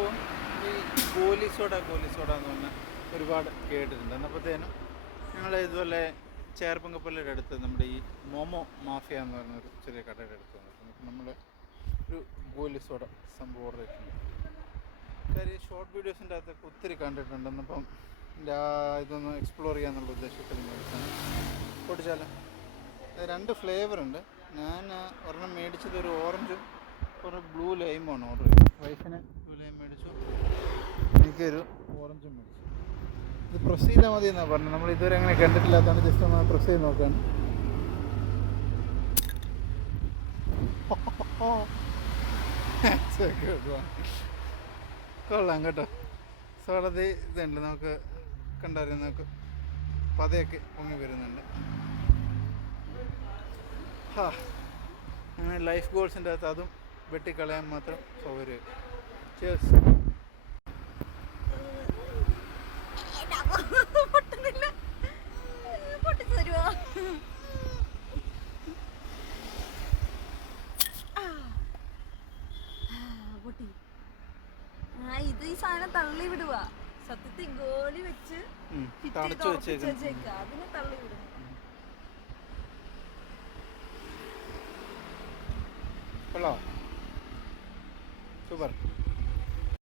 അപ്പോൾ ഈ ഗോലി സോഡ എന്ന് പറഞ്ഞാൽ ഒരുപാട് കേട്ടിട്ടുണ്ട്. എന്നപ്പോഴത്തേനും ഞങ്ങൾ ഇതുപോലെ ചേർപ്പങ്കപ്പള്ളിയുടെ അടുത്ത് നമ്മുടെ ഈ മോമോ മാഫിയ എന്ന് പറയുന്നൊരു ചെറിയ കടയുടെ അടുത്ത് വന്നിട്ടുണ്ട്. നമ്മൾ ഒരു ഗോലി സോഡ സംഭവം ഓർഡർ ചെയ്തിട്ടുണ്ട്. കാര്യം ഷോർട്ട് വീഡിയോസിൻ്റെ അകത്തൊക്കെ ഒത്തിരി കണ്ടിട്ടുണ്ട്. എന്നപ്പം ഇതൊന്ന് എക്സ്പ്ലോർ ചെയ്യാന്നുള്ള ഉദ്ദേശത്തിൽ മേടിച്ചാണ്. പൊടിച്ചാൽ 2 ഫ്ലേവറുണ്ട്. ഞാൻ ഒരെണ്ണം മേടിച്ചത് ഒരു ഓറഞ്ചും ഒരു ബ്ലൂ ലൈമാണ് ഓർഡർ ചെയ്തത്. വൈഫിന് ബ്ലൂ ലൈം മേടിച്ചു, എനിക്കൊരു ഓറഞ്ചും മേടിച്ചു. ഇത് പ്രസ് ചെയ്താൽ മതി എന്നാണ് പറഞ്ഞത്. നമ്മൾ ഇതുവരെ അങ്ങനെ കണ്ടിട്ടില്ലാത്തതാണ്. ജസ്റ്റ് ഒന്ന് പ്രസ് ചെയ്ത് നോക്കുകയാണ്. കൊള്ളാം കേട്ടോ. സോഡത് ഇതുണ്ട്, നമുക്ക് കണ്ടറിയാം. നമുക്ക് പതയൊക്കെ പൊങ്ങി വരുന്നുണ്ട്. അങ്ങനെ ലൈഫ് ഗോൾസിൻ്റെ അകത്ത് അതും വെട്ടിക്കളയാൻ മാത്രം സൗകര്യം. ചേർസ്. ഇത് ഈ സാധനം തള്ളി വിടുക. സത്യത്തിൽ ഗോലി വെച്ച് അതിനെ തള്ളി വിടുക. സൂപ്പർ.